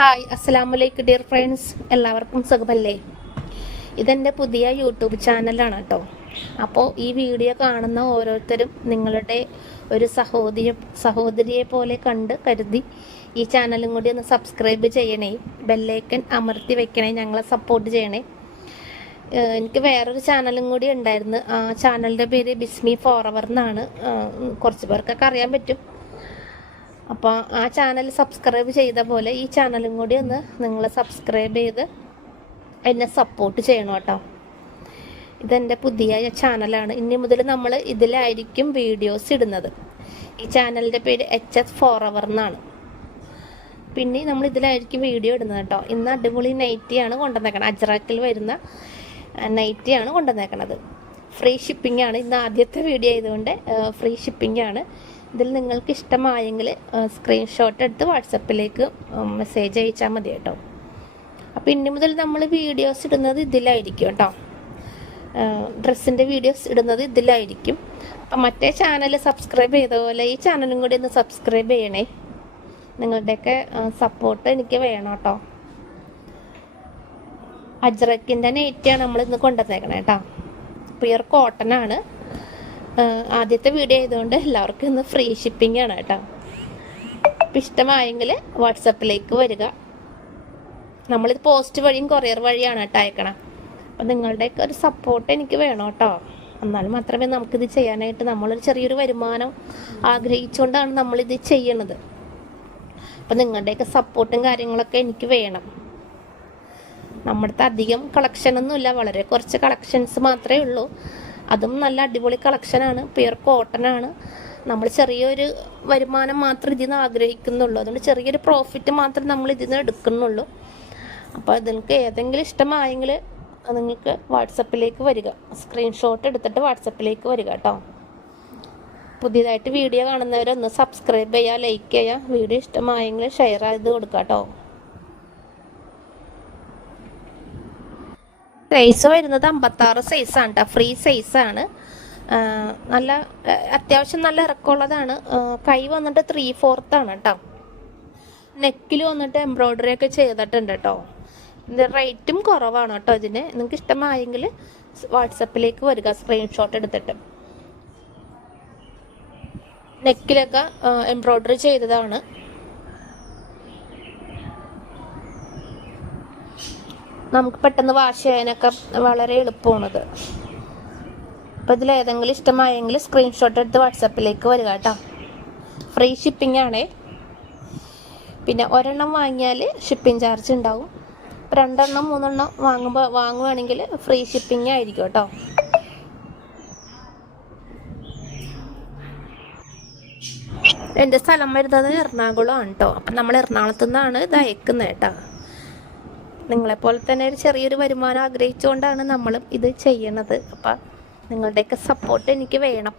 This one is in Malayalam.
ഹായ് അസ്സലാമു അലൈക്കും ഡിയർ ഫ്രണ്ട്സ് എല്ലാവർക്കും സുഖമല്ലേ? ഇതെന്റെ പുതിയ യൂട്യൂബ് ചാനലാണ് കേട്ടോ. അപ്പോൾ ഈ വീഡിയോ കാണുന്ന ഓരോരുത്തരും നിങ്ങളുടെ ഒരു സഹോദരി സഹോദരിയെ പോലെ കണ്ട് കരുതി ഈ ചാനലും കൂടി ഒന്ന് സബ്സ്ക്രൈബ് ചെയ്യണേ. ബെല്ലൈക്കൻ അമർത്തി വെക്കണേ ഞങ്ങളെ സപ്പോർട്ട് ചെയ്യണേ. എനിക്ക് വേറൊരു ചാനലും കൂടി ഉണ്ടായിരുന്നു. ആ ചാനലിന്റെ പേര് ബിസ്മി ഫോറവർ എന്നാണ്. കുറച്ച് പേർക്കൊക്കെ അറിയാൻ പറ്റും. അപ്പോൾ ആ ചാനൽ സബ്സ്ക്രൈബ് ചെയ്ത പോലെ ഈ ചാനലും കൂടി ഒന്ന് നിങ്ങൾ സബ്സ്ക്രൈബ് ചെയ്ത് എന്നെ സപ്പോർട്ട് ചെയ്യണം കേട്ടോ. ഇതെന്റെ പുതിയ ചാനലാണ് ഇനി മുതൽ നമ്മൾ ഇതിലായിരിക്കും വീഡിയോസ് ഇടുന്നത്. ഈ ചാനലിന്റെ പേര് എച്ച് എസ് ഫോർ അവർ എന്നാണ്. പിന്നെ നമ്മൾ ഇതിലായിരിക്കും വീഡിയോ ഇടുന്നത് കേട്ടോ. ഇന്ന് അടിപൊളി നൈറ്റിയാണ് കൊണ്ടുവന്നേക്കണത്. അജ്രാക്കിൽ വരുന്ന നൈറ്റിയാണ് കൊണ്ടുവന്നേക്കണത്. ഫ്രീ ഷിപ്പിംഗ് ആണ്. ഇന്ന് ആദ്യത്തെ വീഡിയോ ആയതുകൊണ്ട് ഫ്രീ ഷിപ്പിംഗ് ആണ്. ഇതിൽ നിങ്ങൾക്ക് ഇഷ്ടമായെങ്കിൽ സ്ക്രീൻഷോട്ട് എടുത്ത് വാട്സപ്പിലേക്ക് മെസ്സേജ് അയച്ചാൽ മതി കേട്ടോ. അപ്പോൾ ഇനി മുതൽ നമ്മൾ വീഡിയോസ് ഇടുന്നത് ഇതിലായിരിക്കും കേട്ടോ. ഡ്രസ്സിന്റെ വീഡിയോസ് ഇടുന്നത് ഇതിലായിരിക്കും. അപ്പം മറ്റേ ചാനൽ സബ്സ്ക്രൈബ് ചെയ്ത പോലെ ഈ ചാനലും കൂടി ഒന്ന് സബ്സ്ക്രൈബ് ചെയ്യണേ. നിങ്ങളുടെയൊക്കെ സപ്പോർട്ട് എനിക്ക് വേണം കേട്ടോ. അജ്രക്കിന്റെ നെയ്റ്റാണ് നമ്മൾ ഇന്ന് കൊണ്ടുവന്നേക്കണേ കേട്ടോ. പ്യുർ കോട്ടൺ ആണ്. ആദ്യത്തെ വീഡിയോ ആയതുകൊണ്ട് എല്ലാവർക്കും ഇന്ന് ഫ്രീ ഷിപ്പിംഗ് ആണ് കേട്ടോ. അപ്പം ഇഷ്ടമായെങ്കിൽ വാട്സപ്പിലേക്ക് വരിക. നമ്മളിത് പോസ്റ്റ് വഴിയും കൊറിയർ വഴിയാണ് കേട്ടോ അയക്കണം. അപ്പം നിങ്ങളുടെയൊക്കെ ഒരു സപ്പോർട്ട് എനിക്ക് വേണം കേട്ടോ. എന്നാൽ മാത്രമേ നമുക്കിത് ചെയ്യാനായിട്ട് നമ്മളൊരു ചെറിയൊരു വരുമാനം ആഗ്രഹിച്ചുകൊണ്ടാണ് നമ്മളിത് ചെയ്യണത്. അപ്പം നിങ്ങളുടെയൊക്കെ സപ്പോർട്ടും കാര്യങ്ങളൊക്കെ എനിക്ക് വേണം. നമ്മുടെ അധികം കളക്ഷനൊന്നുമില്ല വളരെ കുറച്ച് കളക്ഷൻസ് മാത്രമേ ഉള്ളൂ. അതും നല്ല അടിപൊളി കളക്ഷനാണ് കോട്ടൺ ആണ്. നമ്മൾ ചെറിയൊരു വരുമാനം മാത്രം ഇതിൽ നിന്ന് ആഗ്രഹിക്കുന്നുള്ളൂ. അതുകൊണ്ട് ചെറിയൊരു പ്രോഫിറ്റ് മാത്രം നമ്മൾ ഇതിൽ നിന്ന് എടുക്കുന്നുള്ളൂ. അപ്പോൾ നിങ്ങൾക്ക് ഏതെങ്കിലും ഇഷ്ടമായെങ്കിൽ നിങ്ങൾക്ക് വാട്സപ്പിലേക്ക് വരിക. സ്ക്രീൻഷോട്ട് എടുത്തിട്ട് വാട്സപ്പിലേക്ക് വരിക കേട്ടോ. പുതിയതായിട്ട് വീഡിയോ കാണുന്നവരൊന്ന് സബ്സ്ക്രൈബ് ചെയ്യുക ലൈക്ക് ചെയ്യുക. വീഡിയോ ഇഷ്ടമായെങ്കിൽ ഷെയർ ചെയ്ത് കൊടുക്കുക കേട്ടോ. സൈസ് വരുന്നത് അമ്പത്താറ് സൈസാണ് കേട്ടോ ഫ്രീ സൈസാണ് നല്ല അത്യാവശ്യം നല്ല ഇറക്കമുള്ളതാണ്. കൈ വന്നിട്ട് ത്രീ ആണ് കേട്ടോ നെക്കിൽ വന്നിട്ട് എംബ്രോയ്ഡറി ഒക്കെ ചെയ്തിട്ടുണ്ട് കേട്ടോ ഇതിന്റെ റേറ്റും കുറവാണ് കേട്ടോ ഇതിന്. നിങ്ങൾക്ക് ഇഷ്ടമായെങ്കിൽ വാട്സപ്പിലേക്ക് വരിക സ്ക്രീൻഷോട്ട് എടുത്തിട്ട്. നെക്കിലൊക്കെ എംബ്രോയ്ഡറി ചെയ്തതാണ്. നമുക്ക് പെട്ടെന്ന് വാഷ് ചെയ്യാനൊക്കെ വളരെ എളുപ്പമാണിത്. അപ്പോൾ ഇതിൽ ഏതെങ്കിലും ഇഷ്ടമായെങ്കിൽ സ്ക്രീൻഷോട്ട് എടുത്ത് വാട്സപ്പിലേക്ക് വരിക കേട്ടോ. ഫ്രീ ഷിപ്പിംഗ് ആണേ. പിന്നെ ഒരെണ്ണം വാങ്ങിയാൽ ഷിപ്പിംഗ് ചാർജ് ഉണ്ടാവും. രണ്ടെണ്ണം മൂന്നെണ്ണം വാങ്ങുമ്പോൾ വാങ്ങുവാണെങ്കിൽ ഫ്രീ ഷിപ്പിംഗ് ആയിരിക്കും കേട്ടോ. എന്റെ സ്ഥലം വരുന്നത് എറണാകുളമാണ് കേട്ടോ. അപ്പം നമ്മൾ എറണാകുളത്തു നിന്നാണ് ഇത് അയക്കുന്നത് കേട്ടോ. നിങ്ങളെപ്പോലെ തന്നെ ഒരു ചെറിയൊരു വരുമാനം ആഗ്രഹിച്ചുകൊണ്ടാണ് നമ്മളും ഇത് ചെയ്യണത്. അപ്പം നിങ്ങളുടെയൊക്കെ സപ്പോർട്ട് എനിക്ക് വേണം.